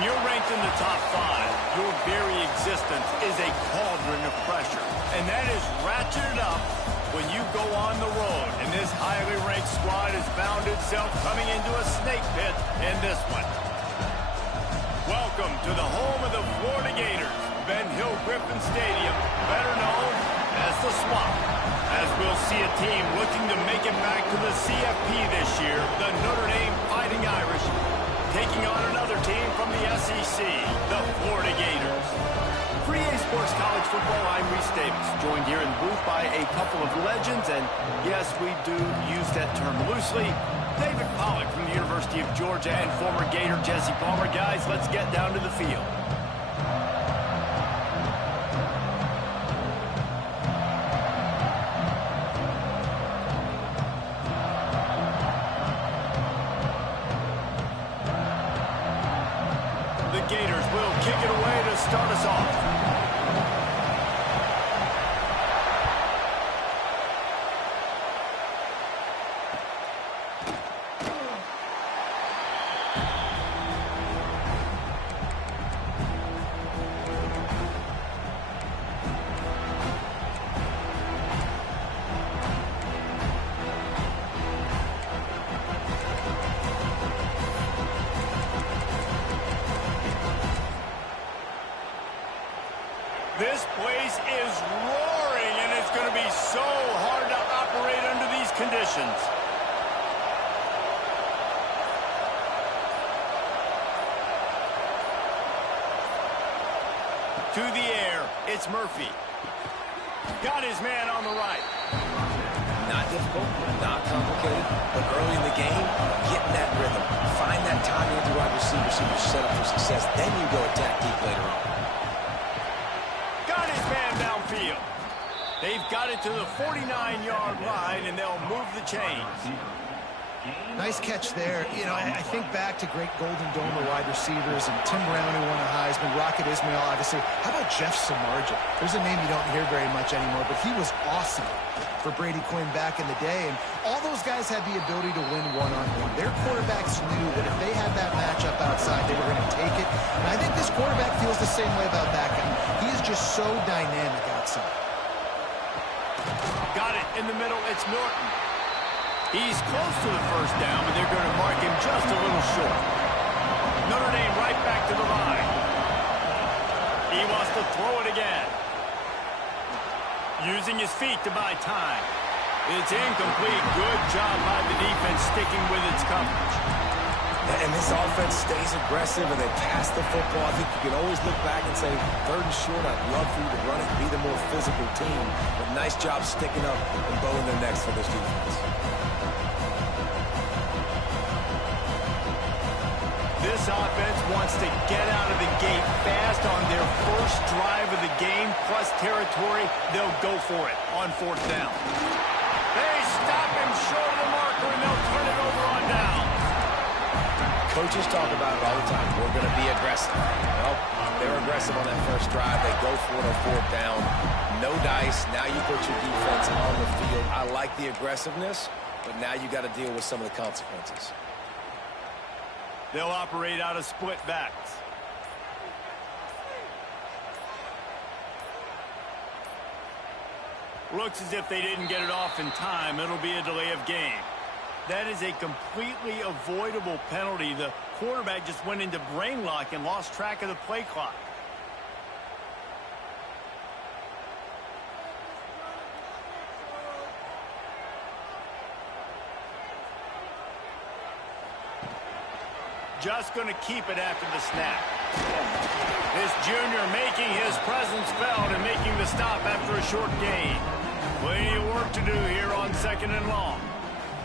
When you're ranked in the top 5, your very existence is a cauldron of pressure. And that is ratcheted up when you go on the road. And this highly ranked squad has found itself coming into a snake pit in this one. Welcome to the home of the Florida Gators, Ben Hill Griffin Stadium, better known as the Swamp. As we'll see a team looking to make it back to the CFP this year, the Notre Dame Fighting Irish, taking on another team from the SEC, the Florida Gators. For EA Sports College Football, I'm Reese Davis, joined here in the booth by a couple of legends, and yes, we do use that term loosely. David Pollack from the University of Georgia and former Gator Jesse Palmer. Guys, let's get down to the field. The Gators will kick it away to start us off. This place is roaring, and it's going to be so hard to operate under these conditions. To the air, it's Murphy. Got his man on the right. Not difficult, not complicated, but early in the game, getting that rhythm. Find that timing at the wide receiver so you're set up for success. Then you go attack deep later on. Downfield. They've got it to the 49-yard line, and they'll move the chains. Nice catch there. You know, I think back to great Golden Dome wide receivers and Tim Brown, who won a Heisman, Rocket Ismail, obviously. How about Jeff Samardzija? There's a name you don't hear very much anymore, but he was awesome for Brady Quinn back in the day. And all those guys had the ability to win one-on-one. Their quarterbacks knew that if they had that matchup outside, they were going to take it. And I think this quarterback feels the same way about that guy. He is just so dynamic outside. Got it in the middle. It's Norton. He's close to the first down, but they're going to mark him just a little short. Notre Dame right back to the line. He wants to throw it again. Using his feet to buy time. It's incomplete. Good job by the defense sticking with its coverage. And this offense stays aggressive and they pass the football. I think you can always look back and say, 3rd and short, I'd love for you to run it and be the more physical team. But nice job sticking up and bowing their necks for this defense. This offense wants to get out of the gate fast on their first drive of the game, plus territory. They'll go for it on 4th down. They stop him short of the marker, and they'll turn it over on down. Coaches talk about it all the time. We're going to be aggressive. Well, they're aggressive on that first drive. They go for it on 4th down. No dice. Now you put your defense on the field. I like the aggressiveness, but now you got to deal with some of the consequences. They'll operate out of split backs. Looks as if they didn't get it off in time. It'll be a delay of game. That is a completely avoidable penalty. The quarterback just went into brain lock and lost track of the play clock. Just going to keep it after the snap. This junior making his presence felt and making the stop after a short gain. Plenty of work to do here on 2nd and long.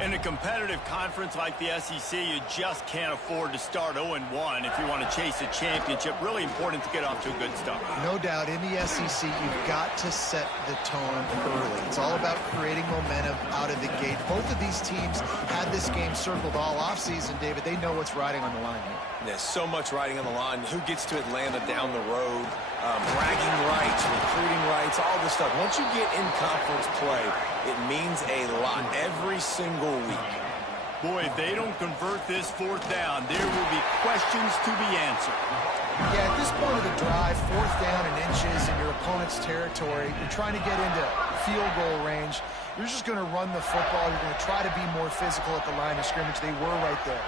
In a competitive conference like the SEC, you just can't afford to start 0-1 if you want to chase a championship. Really important to get off to a good start. No doubt, in the SEC, you've got to set the tone early. It's all about creating momentum out of the gate. Both of these teams had this game circled all offseason, David. They know what's riding on the line here. There's so much riding on the line. Who gets to Atlanta down the road? Bragging rights, recruiting rights, all this stuff. Once you get in conference play, it means a lot every single week. Boy, if they don't convert this fourth down, there will be questions to be answered. Yeah, at this point of the drive, fourth down and inches in your opponent's territory, you're trying to get into field goal range. You're just going to run the football. You're going to try to be more physical at the line of scrimmage. They were right there.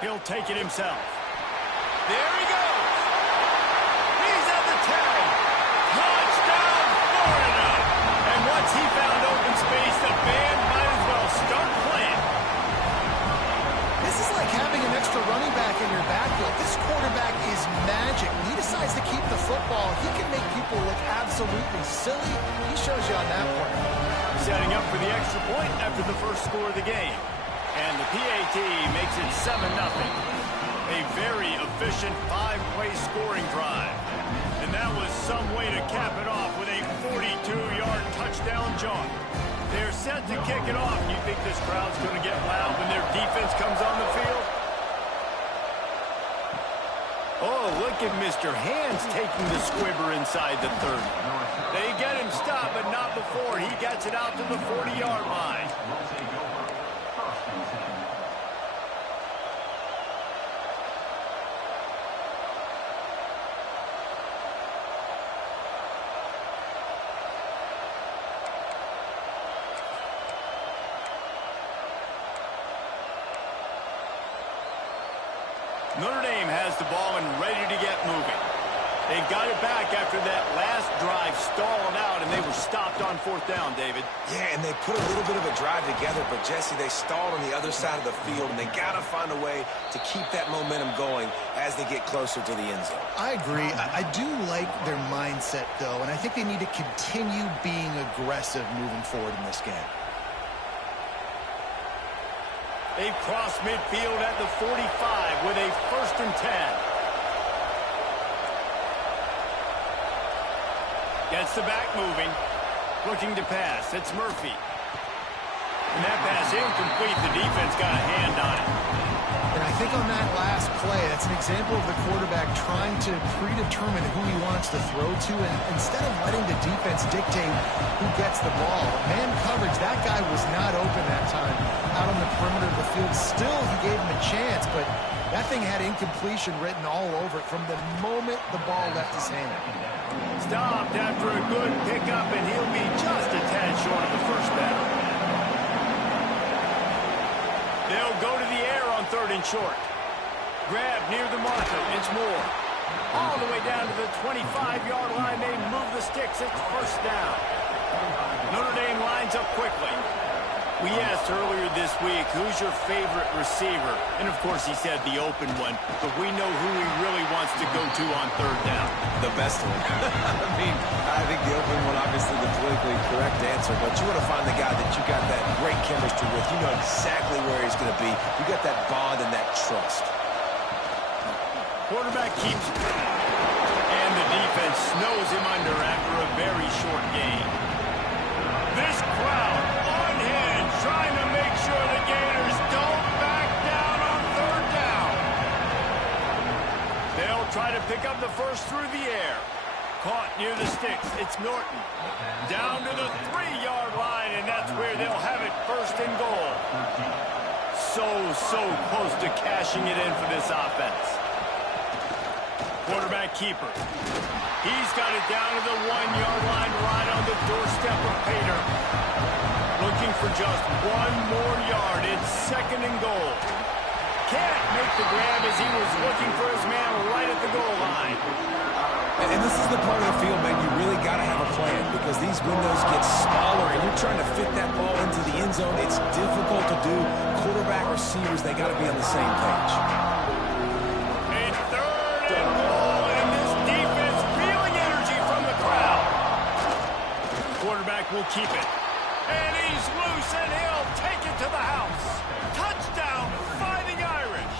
He'll take it himself. There he goes. He's at the 10. Touchdown, Florida. And once he found open space, the band might as well start playing. This is like having an extra running back in your backfield. This quarterback is magic. When he decides to keep the football, he can make people look absolutely silly. He shows you on that one. Setting up for the extra point after the first score of the game. And the PAT makes it 7-0. A very efficient 5-play scoring drive. And that was some way to cap it off with a 42-yard touchdown jaunt. They're set to kick it off. You think this crowd's going to get loud when their defense comes on the field? Oh, look at Mr. Hands taking the squibber inside the 30. They get him stopped, but not before he gets it out to the 40-yard line. Notre Dame has the ball and ready to get moving. They got it back after that last drive stalled out, and they were stopped on fourth down, David. Yeah, and they put a little bit of a drive together, but, Jesse, they stalled on the other side of the field, and they got to find a way to keep that momentum going as they get closer to the end zone. I agree. I do like their mindset, though, and I think they need to continue being aggressive moving forward in this game. They've crossed midfield at the 45 with a 1st and 10. Gets the back moving. Looking to pass. It's Murphy. And that pass incomplete. The defense got a hand on it. And I think on that last play, that's an example of the quarterback trying to predetermine who he wants to throw to, and instead of letting the defense dictate who gets the ball. Man coverage, that guy was not open that time out on the perimeter of the field. Still, he gave him a chance, but that thing had incompletion written all over it from the moment the ball left his hand. Stopped after a good pickup, and he'll be just a tad short of the first down. They'll go to the air on 3rd and short. Grab near the marker. It's Moore. All the way down to the 25-yard line. They move the sticks. It's 1st down. Notre Dame lines up quickly. We asked earlier this week, who's your favorite receiver? And, of course, he said the open one. But we know who he really wants to go to on 3rd down. The best one. I think the open one, obviously the politically correct answer, but you want to find the guy that you got that great chemistry with. You know exactly where he's going to be. You got that bond and that trust. Quarterback keeps it. And the defense snows him under after a very short game. This crowd on hand trying to make sure the Gators don't back down on 3rd down. They'll try to pick up the first through the air. Caught near the sticks. It's Norton. Down to the 3-yard line, and that's where they'll have it 1st and goal. So close to cashing it in for this offense. Quarterback keeper. He's got it down to the 1-yard line right on the doorstep of Pater. Looking for just 1 more yard. It's 2nd and goal. Can't make the grab as he was looking for his man right at the goal line. And this is the part of the field, man, you really got to have a plan because these windows get smaller and you're trying to fit that ball into the end zone. It's difficult to do. Quarterback, receivers, they got to be on the same page. A 3rd and goal, and this defense feeling energy from the crowd. Quarterback will keep it. And he's loose, and he'll take it to the house. Touchdown, Fighting Irish.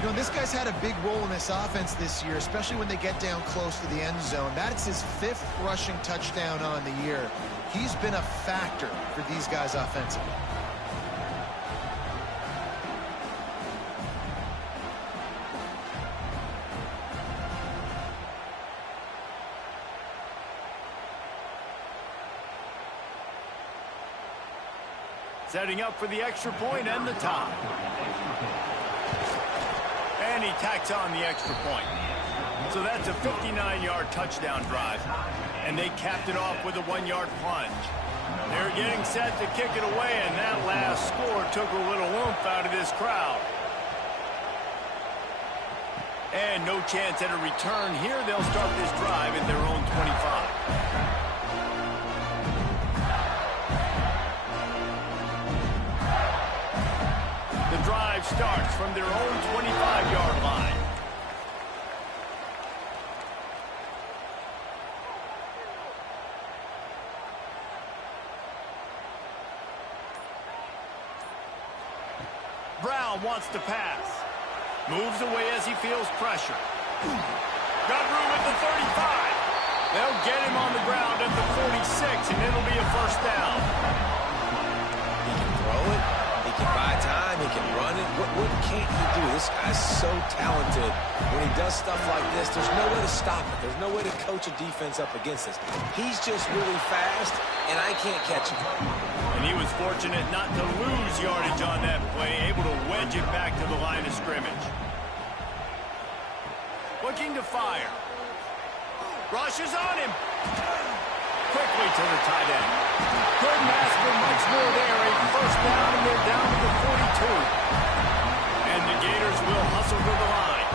You know, this guy's had a big role in this offense this year, especially when they get down close to the end zone. That's his 5th rushing touchdown on the year. He's been a factor for these guys offensively. setting up for the extra point and the tie. And he tacks on the extra point. So that's a 59-yard touchdown drive. And they capped it off with a 1-yard plunge. They're getting set to kick it away, and that last score took a little oomph out of this crowd. And no chance at a return here. They'll start this drive at their own 25. The drive starts from their own 25-yard line. Brown wants to pass. Moves away as he feels pressure. Got room at the 35. They'll get him on the ground at the 46, and it'll be a first down. He can throw it. He can buy time. He can run it. What can't he do? This guy's so talented. When he does stuff like this, there's no way to stop it. There's no way to coach a defense up against this. He's just really fast, and I can't catch him. And he was fortunate not to lose yardage on that play, able to wedge it back to the line of scrimmage. Looking to fire. Rushes on him. Quickly to the tight end. Couldn't ask for much more there. A first down, and they're down to the 42. And the Gators will hustle to the line.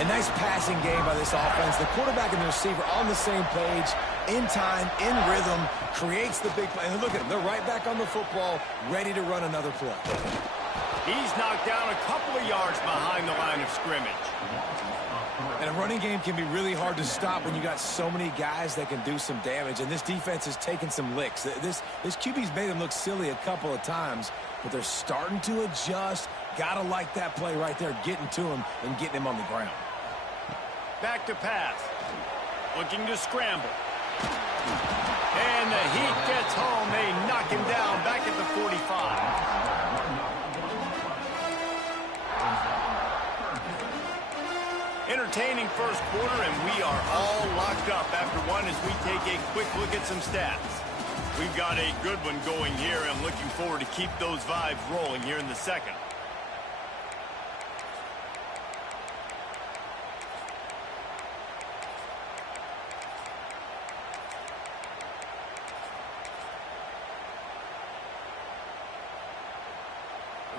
A nice passing game by this offense. The quarterback and the receiver on the same page, in time, in rhythm, creates the big play. And look at them. They're right back on the football, ready to run another play. He's knocked down a couple of yards behind the line of scrimmage. And a running game can be really hard to stop when you got so many guys that can do some damage. And this defense has taken some licks. This QB's made them look silly a couple of times, but they're starting to adjust. Gotta like that play right there, getting to him and getting him on the ground. Back to pass. Looking to scramble. And the heat gets home. They knock him down back at the 45. Entertaining first quarter, and we are all locked up after one as we take a quick look at some stats. We've got a good one going here, and looking forward to keep those vibes rolling here in the second.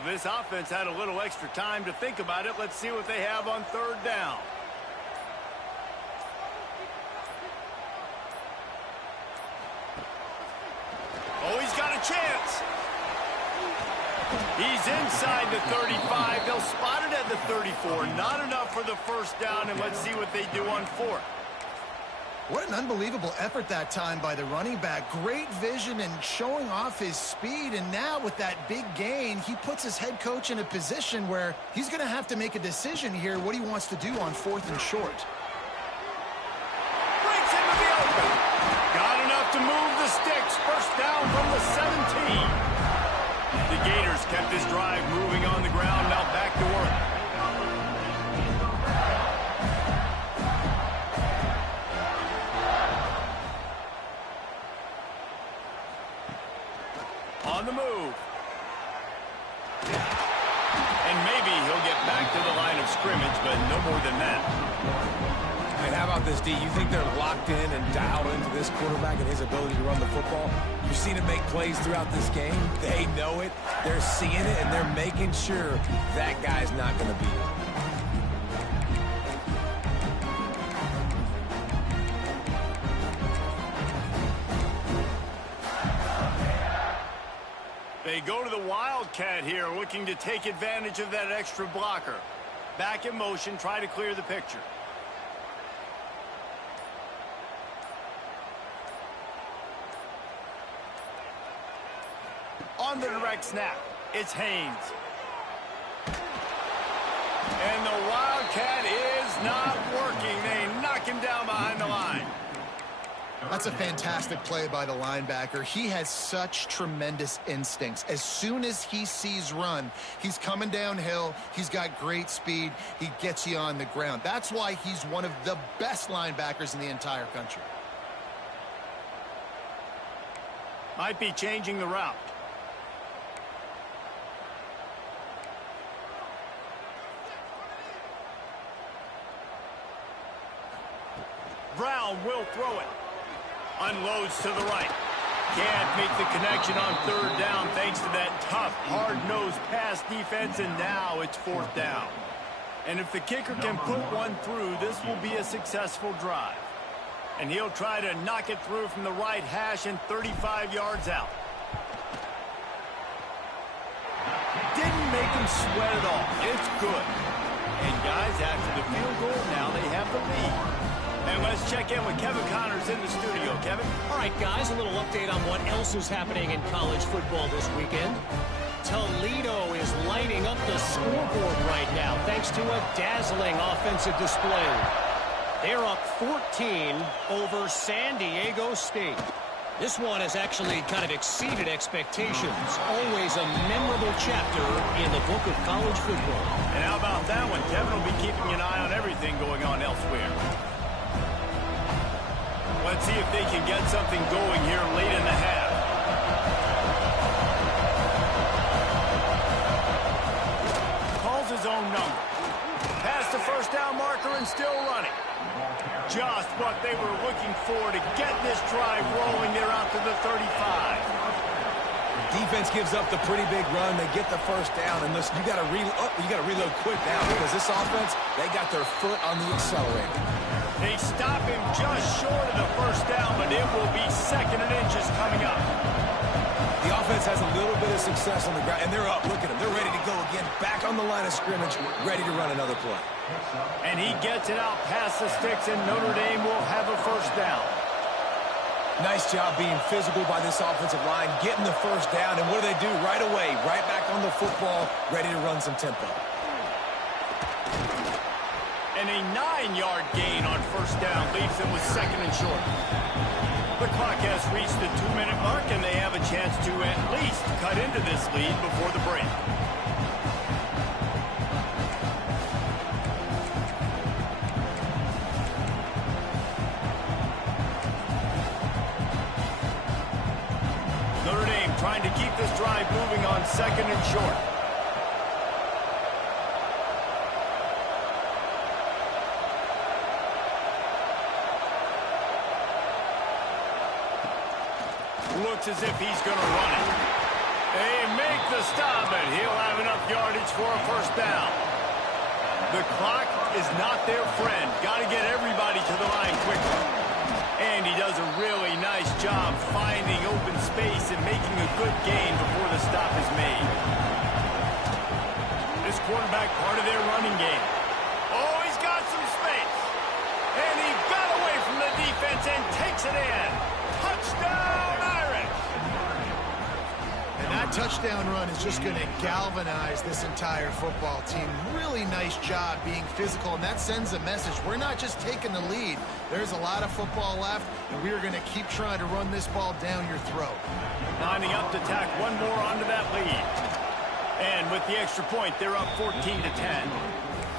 This offense had a little extra time to think about it. Let's see what they have on third down. Oh, he's got a chance. He's inside the 35. They'll spot it at the 34. Not enough for the first down, and let's see what they do on fourth. What an unbelievable effort that time by the running back. Great vision and showing off his speed. And now with that big gain, he puts his head coach in a position where he's going to have to make a decision here what he wants to do on fourth and short. Breaks into the open. Got enough to move the sticks. First down from the 17. The Gators kept this drive moving on the ground. Now back to work. On the move. And maybe he'll get back to the line of scrimmage, but no more than that. And how about this, D? You think they're locked in and dialed into this quarterback and his ability to run the football? You've seen him make plays throughout this game. They know it. They're seeing it, and they're making sure that guy's not going to beat him. They go to the Wildcat here, looking to take advantage of that extra blocker. Back in motion, try to clear the picture. On the direct snap, it's Haynes. And the Wildcat is not working. They knock him down behind the line. That's a fantastic play by the linebacker. He has such tremendous instincts. As soon as he sees run, he's coming downhill. He's got great speed. He gets you on the ground. That's why he's one of the best linebackers in the entire country. Might be changing the route. Brown will throw it. Unloads to the right. Can't make the connection on third down thanks to that tough, hard-nosed pass defense, and now it's fourth down. And if the kicker can put one through, this will be a successful drive. And he'll try to knock it through from the right hash and 35 yards out. Didn't make him sweat at all. It's good. And guys, after the field goal, now they have the lead. And let's check in with Kevin Connors in the studio. Kevin? All right, guys, a little update on what else is happening in college football this weekend. Toledo is lighting up the scoreboard right now thanks to a dazzling offensive display. They're up 14 over San Diego State. This one has actually kind of exceeded expectations. Always a memorable chapter in the book of college football. And how about that one? Kevin will be keeping an eye on everything going on elsewhere. Let's see if they can get something going here late in the half. Calls his own number. Past the first down marker and still running. Just what they were looking for to get this drive rolling. They're out to the 35. Defense gives up the pretty big run. They get the first down, and listen, you got to reload quick now because this offense, they got their foot on the accelerator. They stop him just short of the first down, but it will be second and inches coming up. The offense has a little bit of success on the ground, and they're up. Look at them. They're ready to go again. Back on the line of scrimmage, ready to run another play. And he gets it out past the sticks, and Notre Dame will have a first down. Nice job being physical by this offensive line, getting the first down, and what do they do right away? Right back on the football, ready to run some tempo. And a 9-yard gain on first down leaves them with second and short. The clock has reached the 2-minute mark, and they have a chance to at least cut into this lead before the break. Notre Dame trying to keep this drive moving on second and short. Looks as if he's going to run it. They make the stop, and he'll have enough yardage for a first down. The clock is not their friend. Got to get everybody to the line quickly. And he does a really nice job finding open space and making a good gain before the stop is made. This quarterback part of their running game. Oh, he's got some space. And he got away from the defense and takes it in. Touchdown, Irish! And that touchdown run is just going to galvanize this entire football team. Really nice job being physical, and that sends a message. We're not just taking the lead. There's a lot of football left, and we are going to keep trying to run this ball down your throat. Lining up to tack one more onto that lead. And with the extra point, they're up 14-10.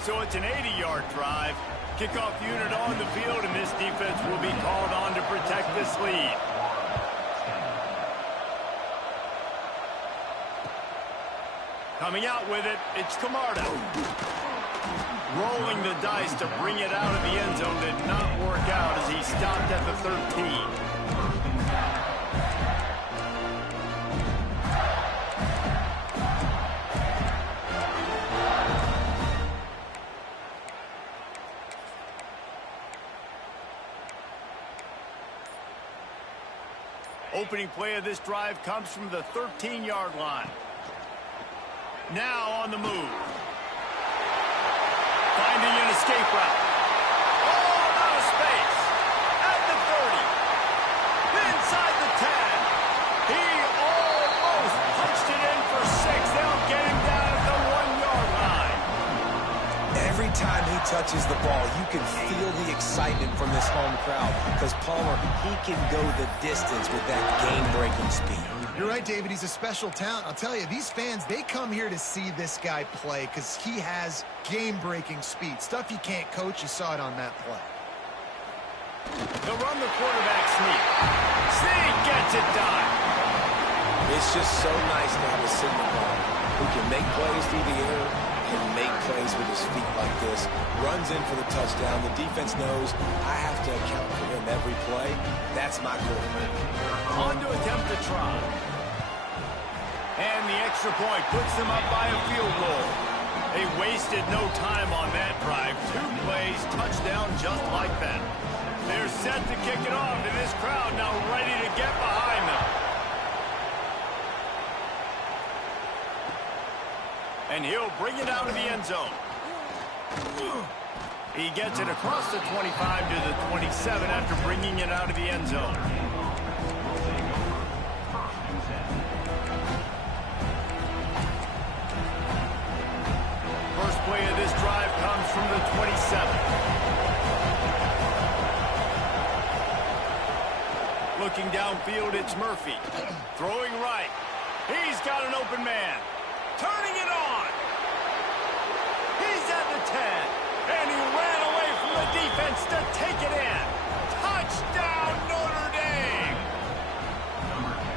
So it's an 80-yard drive. Kickoff unit on the field, and this defense will be called on to protect this lead. Coming out with it, it's Camardo. Rolling the dice to bring it out of the end zone did not work out as he stopped at the 13. Opening play of this drive comes from the 13-yard line. Now on the move. Finding an escape route. Oh, out of space. At the 30. Inside the 10. He almost punched it in for 6. They'll get him down at the 1-yard line. Every time he touches the ball, you can feel the excitement from this home crowd because Palmer, he can go the distance with that game-breaking speed. You're right, David. He's a special talent. I'll tell you, these fans, they come here to see this guy play because he has game-breaking speed. Stuff you can't coach. You saw it on that play. They'll run the quarterback sneak. Sneak gets it done. It's just so nice to have a signal ball who can make plays through the air. can make plays with his feet like this. Runs in for the touchdown. The defense knows I have to account for him every play. That's my quarterback. On to attempt to try. And the extra point puts them up by a field goal. They wasted no time on that drive. 2 plays, touchdown just like that. They're set to kick it off, and this crowd now ready to get behind them. And he'll bring it out of the end zone. He gets it across the 25 to the 27 after bringing it out of the end zone. First play of this drive comes from the 27. Looking downfield, it's Murphy. Throwing right. He's got an open man. Turning it on. He's at the 10. And he ran away from the defense to take it in. Touchdown, Notre Dame.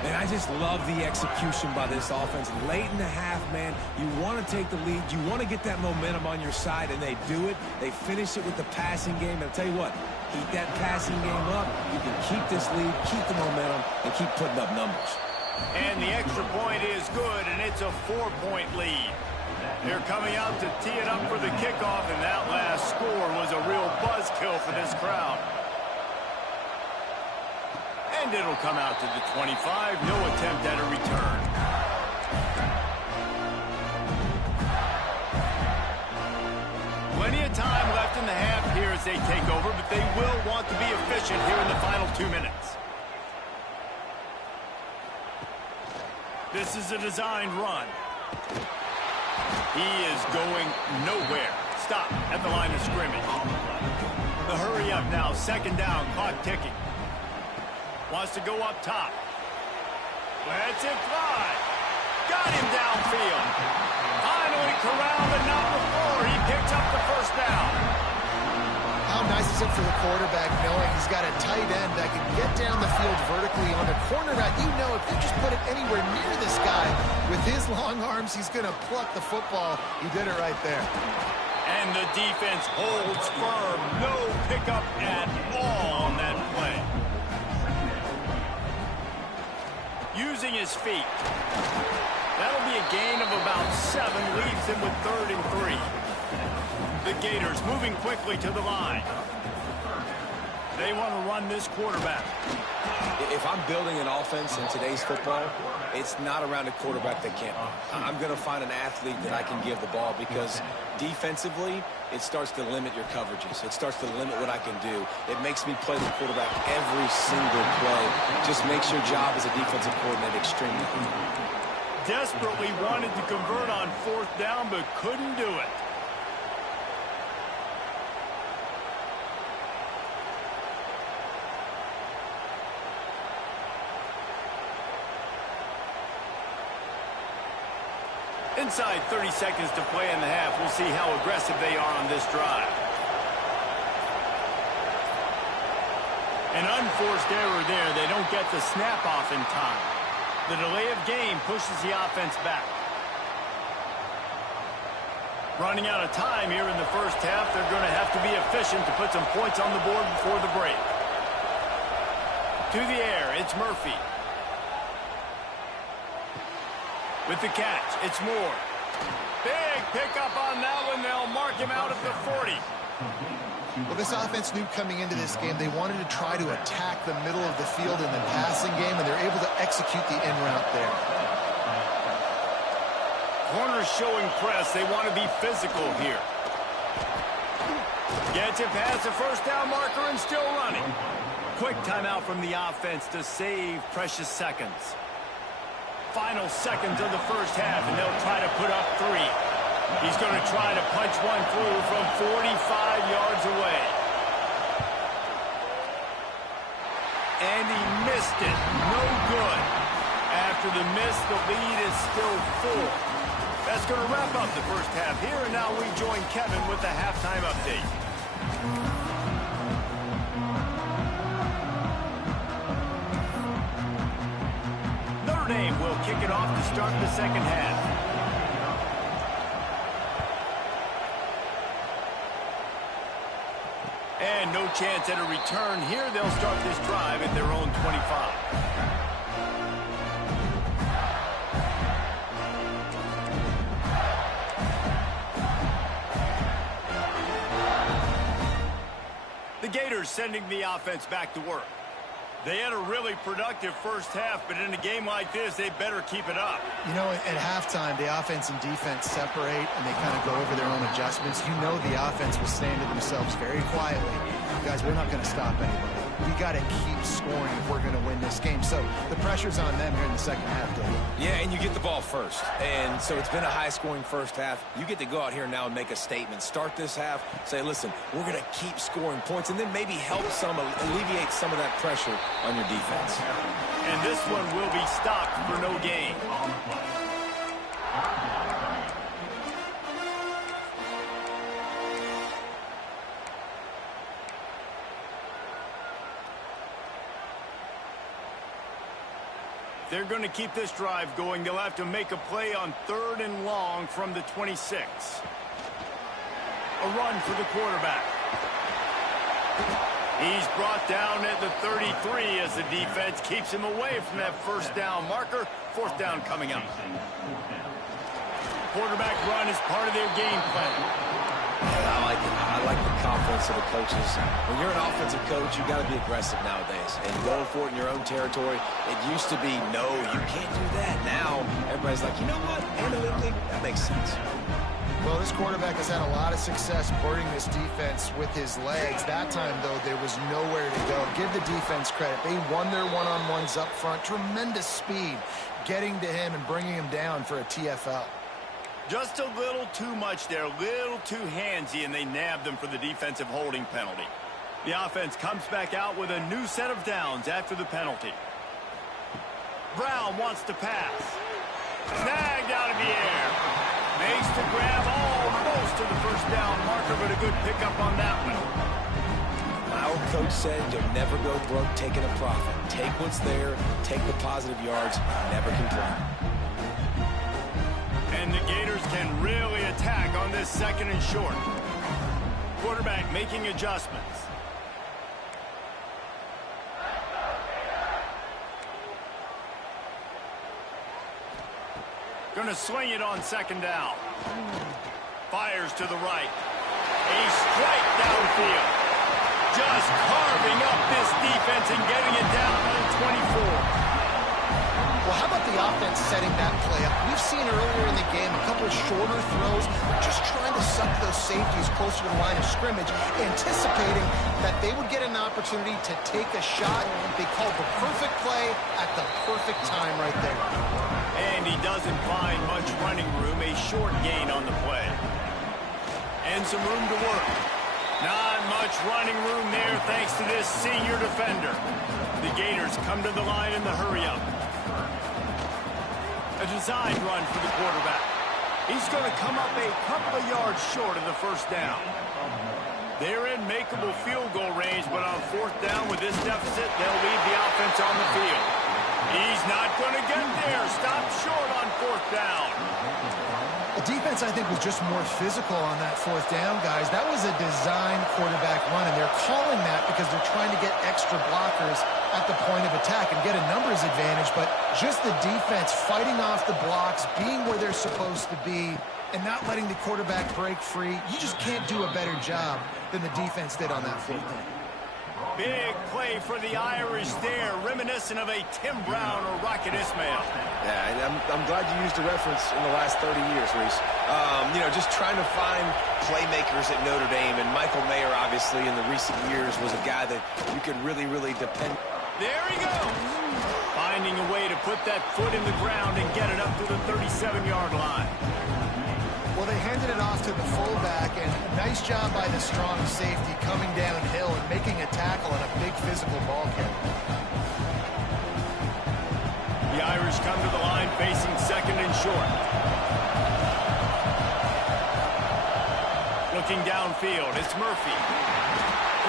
And I just love the execution by this offense. Late in the half, man, you want to take the lead. You want to get that momentum on your side, and they do it. They finish it with the passing game. And I'll tell you what, keep that passing game up. You can keep this lead, keep the momentum, and keep putting up numbers. And the extra point is good, and it's a 4-point lead. They're coming out to tee it up for the kickoff, and that last score was a real buzzkill for this crowd. And it'll come out to the 25. No attempt at a return. Plenty of time left in the half here as they take over, but they will want to be efficient here in the final 2 minutes. This is a designed run. He is going nowhere. Stop at the line of scrimmage. The hurry up now. 2nd down. Clock ticking. Wants to go up top. Lets it fly. Got him downfield. Finally corralled, but not before. He picks up the 1st down. How nice is it for the quarterback knowing he's got a tight end that can get down the field vertically on the corner route? You know if you just put it anywhere near this guy with his long arms, he's going to pluck the football. He did it right there. And the defense holds firm. No pickup at all on that play. Using his feet. That'll be a gain of about 7. Leaves him with 3rd and 3. The Gators moving quickly to the line. They want to run this quarterback. If I'm building an offense in today's football, it's not around a quarterback that can't. I'm going to find an athlete that I can give the ball because defensively, it starts to limit your coverages. It starts to limit what I can do. It makes me play the quarterback every single play. Just makes your job as a defensive coordinator extremely hard. Desperately wanted to convert on 4th down, but couldn't do it. Inside 30 seconds to play in the half. We'll see how aggressive they are on this drive. An unforced error there. They don't get the snap off in time. The delay of game pushes the offense back. Running out of time here in the 1st half. They're going to have to be efficient to put some points on the board before the break. To the air, it's Murphy. With the catch, it's Moore. Big pickup on that one. They'll mark him out at the 40. Well, this offense knew coming into this game they wanted to try to attack the middle of the field in the passing game, and they're able to execute the in route there. Corners showing press. They want to be physical here. Gets it past the 1st down marker and still running. Quick timeout from the offense to save precious seconds. Final seconds of the 1st half, and they'll try to put up 3. He's going to try to punch one through from 45 yards away. And he missed it. No good. After the miss, the lead is still 4. That's going to wrap up the 1st half here, and now we join Kevin with the halftime update. Notre Dame will kick it off to start the 2nd half. And no chance at a return here. They'll start this drive at their own 25. The Gators sending the offense back to work. They had a really productive first half, but in a game like this, they better keep it up. You know, at halftime, the offense and defense separate, and they kind of go over their own adjustments. You know the offense was saying to themselves very quietly, guys, we're not going to stop anybody. We got to keep scoring if we're going to win this game. So the pressure's on them here in the second half, Dave. Yeah, and you get the ball first. And so it's been a high-scoring first half. You get to go out here now and make a statement. Start this half, say, listen, we're going to keep scoring points, and then maybe help alleviate some of that pressure on your defense. And this one will be stopped for no gain. They're going to keep this drive going. They'll have to make a play on 3rd and long from the 26. A run for the quarterback. He's brought down at the 33 as the defense keeps him away from that first down marker. 4th down coming up. Quarterback run is part of their game plan. I like it. I like the confidence of the coaches. When you're an offensive coach, you got to be aggressive nowadays. And going for it in your own territory, it used to be, no, you can't do that. Now, everybody's like, you know what? Analytically, that makes sense. Well, this quarterback has had a lot of success boarding this defense with his legs. That time, though, there was nowhere to go. Give the defense credit. They won their one-on-ones up front. Tremendous speed getting to him and bringing him down for a TFL. Just a little too much there, a little too handsy, and they nabbed them for the defensive holding penalty. The offense comes back out with a new set of downs after the penalty. Brown wants to pass. Snagged out of the air. Makes the grab almost to the first down marker, but a good pickup on that one. My old coach said you'll never go broke taking a profit. Take what's there, take the positive yards, never complain. And the Gators can really attack on this 2nd and short. Quarterback making adjustments. Going to swing it on 2nd down. Fires to the right. A strike downfield. Just carving up this defense and getting it down on 24. Well, how about the offense setting that play up? We've seen earlier in the game a couple of shorter throws, just trying to suck those safeties closer to the line of scrimmage, anticipating that they would get an opportunity to take a shot. They called the perfect play at the perfect time right there. And he doesn't find much running room, a short gain on the play. And some room to work. Not much running room there thanks to this senior defender. The Gators come to the line in the hurry-up. A design run for the quarterback. He's going to come up a couple of yards short of the first down. They're in makeable field goal range, but on 4th down with this deficit, they'll leave the offense on the field. He's not going to get there. Stop short on 4th down. The defense, I think, was just more physical on that 4th down, guys. That was a designed quarterback run, and they're calling that because they're trying to get extra blockers at the point of attack and get a numbers advantage, but just the defense fighting off the blocks, being where they're supposed to be, and not letting the quarterback break free. You just can't do a better job than the defense did on that 4th down. Big play for the Irish there, reminiscent of a Tim Brown or Rocket Ismail. Yeah, I'm glad you used the reference in the last 30 years, Reese. You know, just trying to find playmakers at Notre Dame, and Michael Mayer, obviously, in the recent years, was a guy that you could really, really depend. There he goes. Finding a way to put that foot in the ground and get it up to the 37-yard line. Well, they handed it off to the fullback, and a nice job by the strong safety coming downhill and making a tackle on a big physical ball carrier. The Irish come to the line facing 2nd and short. Looking downfield, it's Murphy.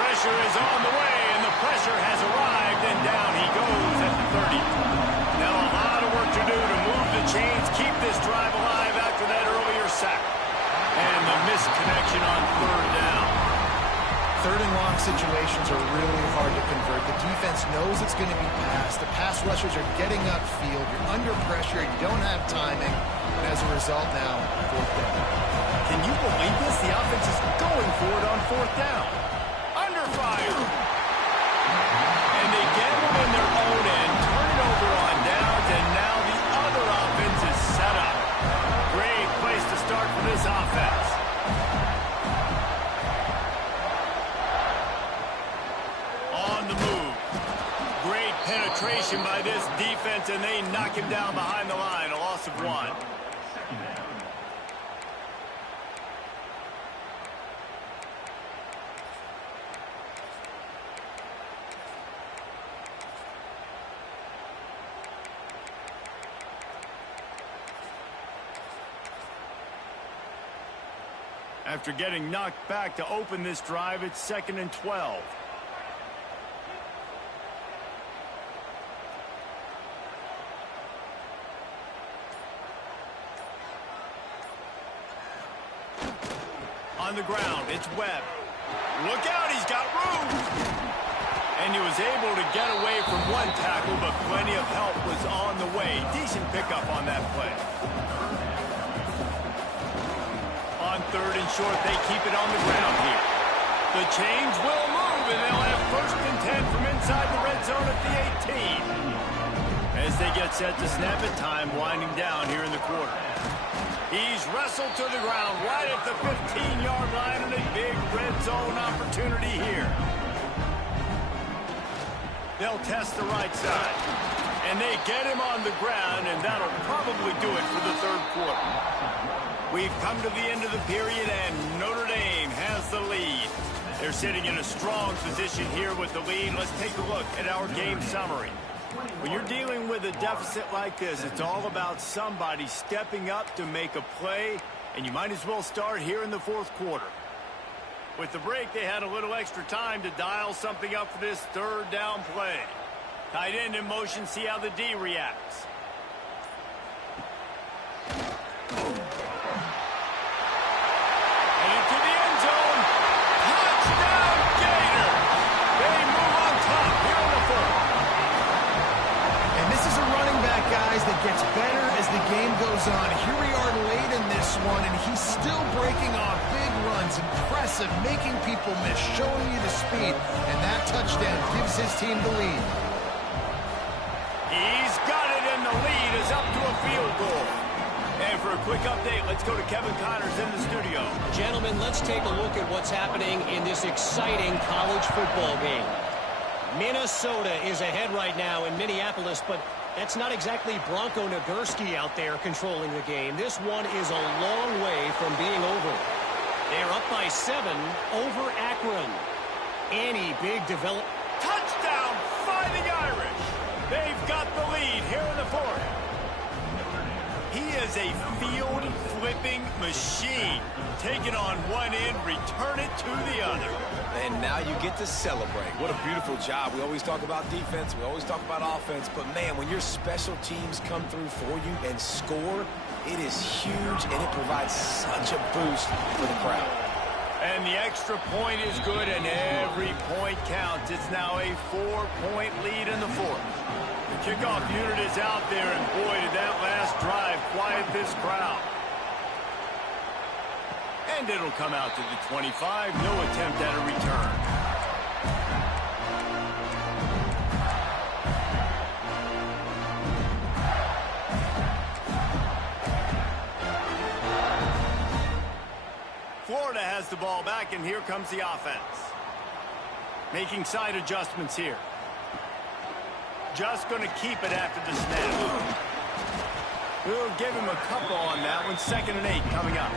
Pressure is on the way, and the pressure has arrived, and down he goes at the 30. Now a lot of work to do to move the chains, keep this drive alive after that earlier sack. And the missed connection on 3rd down. third and long situations are really hard to convert. The defense knows it's going to be passed. The pass rushers are getting upfield. You're under pressure. You don't have timing. And as a result now, fourth down. Can you believe this? The offense is going for it on fourth down. Under fire. And they gamble in their own end, turn it over on downs, and now the other offense is set up. Great place to start for this offense. On the move. Great penetration by this defense, and they knock him down behind the line. A loss of 1. After getting knocked back to open this drive, it's 2nd and 12. On the ground, it's Webb. Look out, he's got room! And he was able to get away from one tackle, but plenty of help was on the way. Decent pickup on that play. On 3rd and short, they keep it on the ground here. The chains will move, and they'll have 1st and 10 from inside the red zone at the 18. As they get set to snap it, time winding down here in the quarter. He's wrestled to the ground right at the 15-yard line, and a big red zone opportunity here. They'll test the right side. And they get him on the ground, and that'll probably do it for the 3rd quarter. We've come to the end of the period, and Notre Dame has the lead. They're sitting in a strong position here with the lead. Let's take a look at our game summary. When you're dealing with a deficit like this, it's all about somebody stepping up to make a play, and you might as well start here in the 4th quarter. With the break, they had a little extra time to dial something up for this 3rd down play. Tight end in motion, see how the D reacts. That gets better as the game goes on. Here we are late in this one, and he's still breaking off big runs. Impressive, making people miss, showing you the speed. And that touchdown gives his team the lead. He's got it, and the lead is up to a field goal. And for a quick update, let's go to Kevin Connors in the studio. Gentlemen, let's take a look at what's happening in this exciting college football game. Minnesota is ahead right now in Minneapolis, but that's not exactly Bronco Nagurski out there controlling the game. This one is a long way from being over. They're up by 7 over Akron. Any big develop. Touchdown, Fighting Irish. They've got the lead here in the 4th. He is a field-flipping machine. Take it on one end, return it to the other. And now you get to celebrate. What a beautiful job. We always talk about defense. We always talk about offense. But, man, when your special teams come through for you and score, it is huge, and it provides such a boost for the crowd. And the extra point is good, and every point counts. It's now a 4-point lead in the 4th. The kickoff unit is out there, and boy, did that last drive quiet this crowd. And it'll come out to the 25. No attempt at a return. Florida has the ball back, and here comes the offense. Making side adjustments here. Just going to keep it after the snap. We'll give him a couple on that one. 2nd and 8 coming up.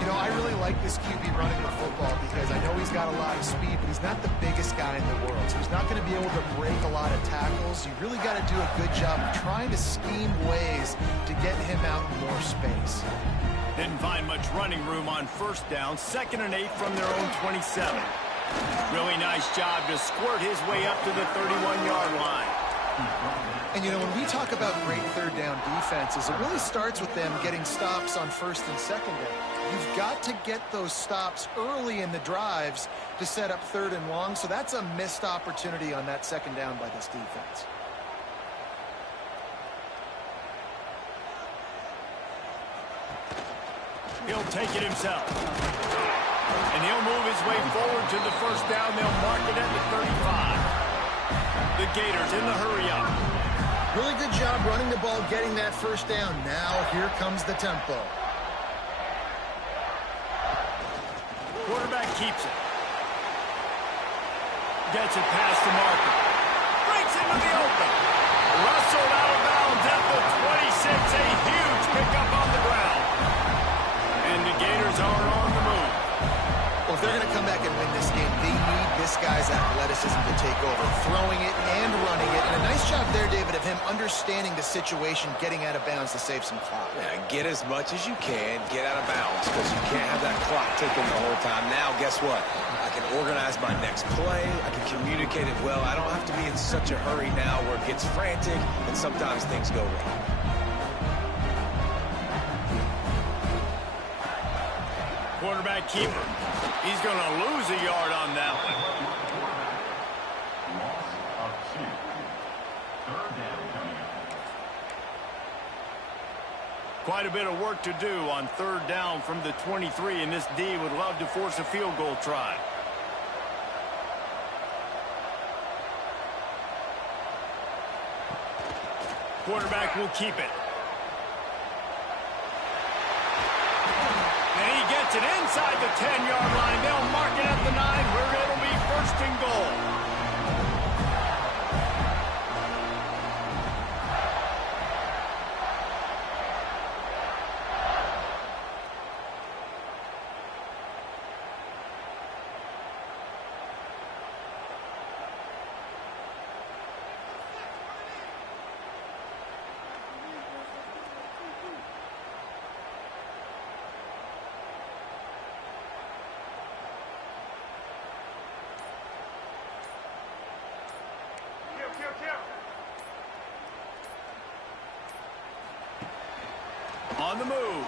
You know, I really like this QB running the football because I know he's got a lot of speed, but he's not the biggest guy in the world. So he's not going to be able to break a lot of tackles. You really got to do a good job of trying to scheme ways to get him out in more space. Didn't find much running room on 1st down. 2nd and 8 from their own 27. Really nice job to squirt his way up to the 31-yard line. And, you know, when we talk about great third down defenses, it really starts with them getting stops on first and second down. You've got to get those stops early in the drives to set up third and long, so that's a missed opportunity on that second down by this defense. He'll take it himself. And he'll move his way forward to the first down. They'll mark it at the 35. The Gators in the hurry up. Really good job running the ball, getting that first down. Now here comes the tempo. Quarterback keeps it. Gets it past the marker. Breaks into the open. Rustled out of bounds at the 26. A huge pickup on the ground. And the Gators are on the move. Well, if they're going to come back and win this game, they need this guy's athleticism to take over, throwing it and running it. And a nice job there, David, of him understanding the situation, getting out of bounds to save some clock. Yeah, get as much as you can, get out of bounds, because you can't have that clock ticking the whole time. Now, guess what? I can organize my next play. I can communicate it well. I don't have to be in such a hurry now where it gets frantic and sometimes things go wrong. Quarterback keeper. He's going to lose a yard on that one. Loss of 2. Third down coming up. Quite a bit of work to do on third down from the 23, and this D would love to force a field goal try. Quarterback will keep it. And he gets it inside the 10-yard line. They'll mark it at the 9, where it'll be first and goal. On the move.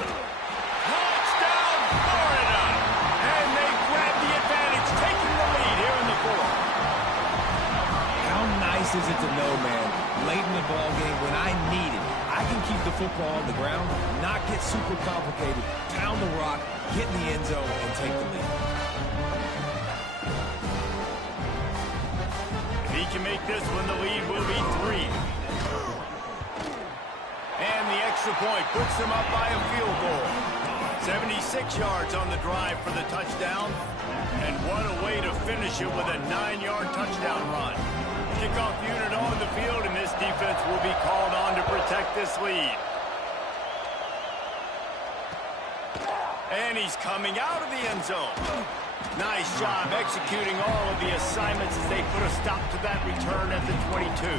Touchdown, Florida! And they grab the advantage, taking the lead here in the fourth. How nice is it to know, man, late in the ball game when I need it, I can keep the football on the ground, not get super complicated, pound the rock, get in the end zone, and take the lead. If he can make this one, the lead will be 3. And the extra point puts them up by a field goal. 76 yards on the drive for the touchdown. And what a way to finish it with a 9-yard touchdown run. Kickoff unit on the field, and this defense will be called on to protect this lead. And he's coming out of the end zone. Nice job executing all of the assignments as they put a stop to that return at the 22.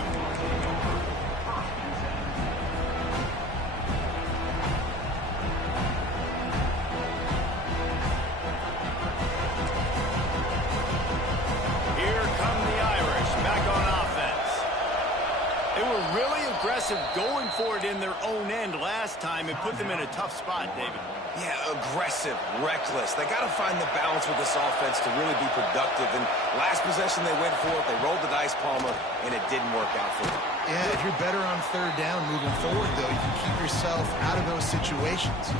Going for it in their own end last time and put them in a tough spot, David. Yeah, aggressive, reckless. They got to find the balance with this offense to really be productive. And last possession they went for it, they rolled the dice, Palmer, and it didn't work out for them. Yeah, if you're better on third down moving forward, though, you can keep yourself out of those situations.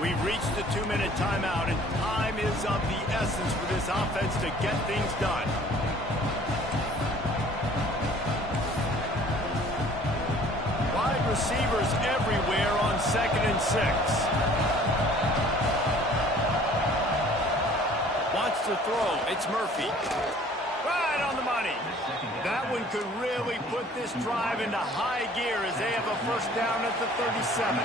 We've reached the 2-minute timeout, and time is of the essence for this offense to get things done. Receivers everywhere on 2nd and 6. Wants to throw. It's Murphy. Right on the money. That one could really put this drive into high gear as they have a first down at the 37.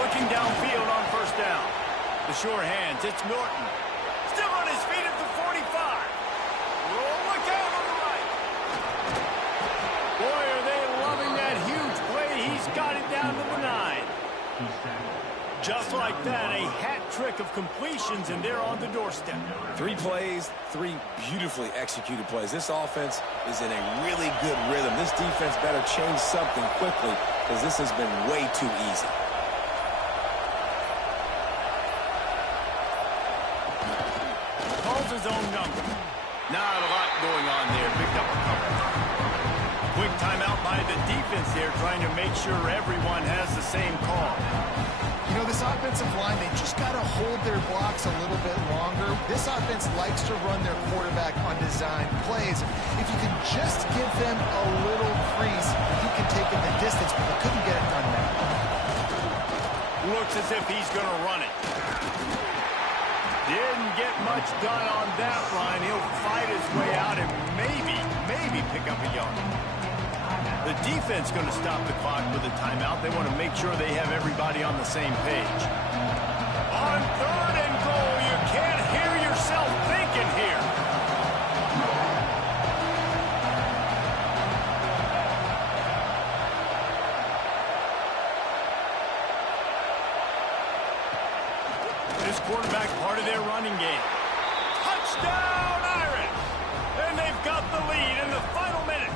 Looking downfield on first down. The sure hands. It's Norton. Still on his feet at the 45. Look out on the right. Boy, are they loving that huge play. He's got it down to the 9. Just like that, a hat trick of completions, and they're on the doorstep. 3 plays, 3 beautifully executed plays. This offense is in a really good rhythm. This defense better change something quickly because this has been way too easy. Calls his own number. Not a lot going on there. Picked up a couple. Quick timeout by the defense there, trying to make sure everyone has the same call. You know, this offensive line, they just got to hold their blocks a little bit longer. This offense likes to run their quarterback on design plays. If you can just give them a little crease, you can take them the distance, but they couldn't get it done now. Looks as if he's going to run it. Didn't get much done on that line. He'll fight his way out and maybe pick up a yard. The defense going to stop the clock with a timeout. They want to make sure they have everybody on the same page. On 3rd and goal, you can't hear yourself thinking here. This quarterback part of their running game. Touchdown, Irish! And they've got the lead in the final minute.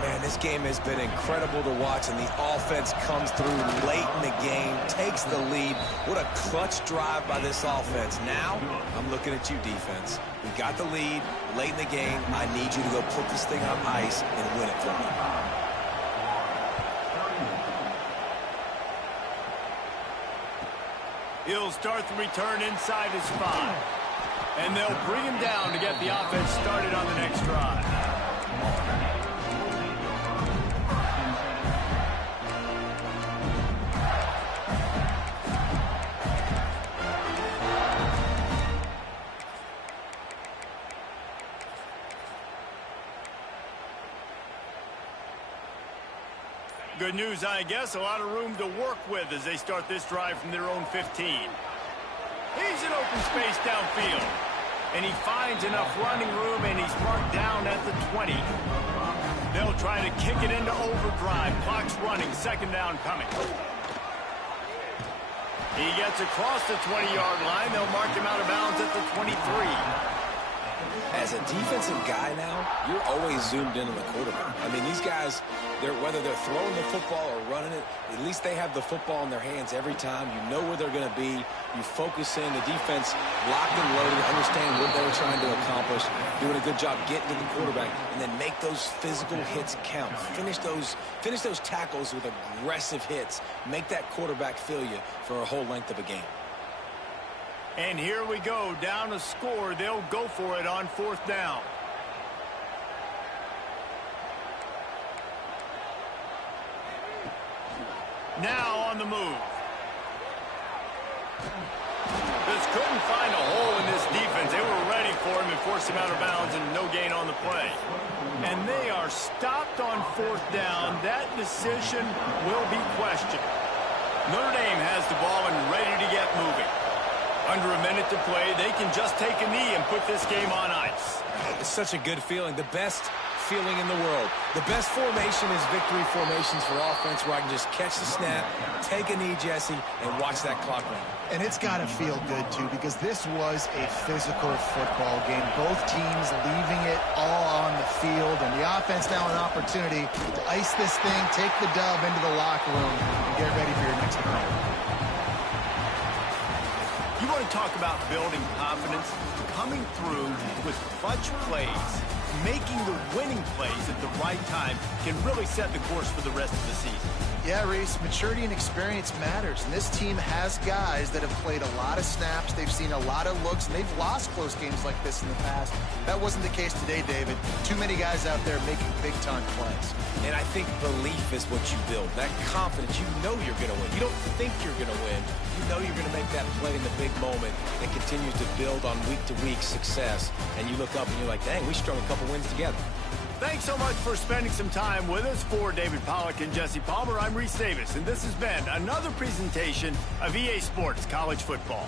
Man, this game has been incredible to watch, and the offense comes through late in the game, takes the lead. What a clutch drive by this offense. Now, I'm looking at you, defense. We got the lead late in the game. I need you to go put this thing on ice and win it for me. He'll start the return inside his 5. And they'll bring him down to get the offense started on the next drive. Good news, I guess. A lot of room to work with as they start this drive from their own 15. He's in open space downfield. And he finds enough running room, and he's marked down at the 20. They'll try to kick it into overdrive. Clock's running. 2nd down coming. He gets across the 20-yard line. They'll mark him out of bounds at the 23. As a defensive guy now, you're always zoomed in on the quarterback. I mean, these guys, whether they're throwing the football or running it, at least they have the football in their hands every time. You know where they're going to be. You focus in. The defense locked and loaded, understand what they were trying to accomplish, doing a good job getting to the quarterback, and then make those physical hits count. Finish those tackles with aggressive hits. Make that quarterback feel you for a whole length of a game. And here we go, down a score. They'll go for it on 4th down. Now on the move. Just couldn't find a hole in this defense. They were ready for him and forced him out of bounds, and no gain on the play. And they are stopped on 4th down. That decision will be questioned. Notre Dame has the ball and ready to get moving. Under a minute to play, they can just take a knee and put this game on ice. It's such a good feeling. The best feeling in the world. The best formation is victory formations for offense, where I can just catch the snap, take a knee, Jesse, and watch that clock run. And it's got to feel good, too, because this was a physical football game. Both teams leaving it all on the field, and the offense now an opportunity to ice this thing, take the dub into the locker room, and get ready for your next opponent. You want to talk about building confidence? Coming through with clutch plays, making the winning plays at the right time can really set the course for the rest of the season. Yeah, Reese, maturity and experience matters, and this team has guys that have played a lot of snaps. They've seen a lot of looks, and they've lost close games like this in the past. That wasn't the case today, David. Too many guys out there making big-time plays. And I think belief is what you build. That confidence, you know you're going to win. You don't think you're going to win. You know you're going to make that play in the big moment, and continues to build on week-to-week success. And you look up and you're like, dang, we strung a couple wins together. Thanks so much for spending some time with us. For David Pollack and Jesse Palmer, I'm Reese Davis, and this has been another presentation of EA Sports College Football.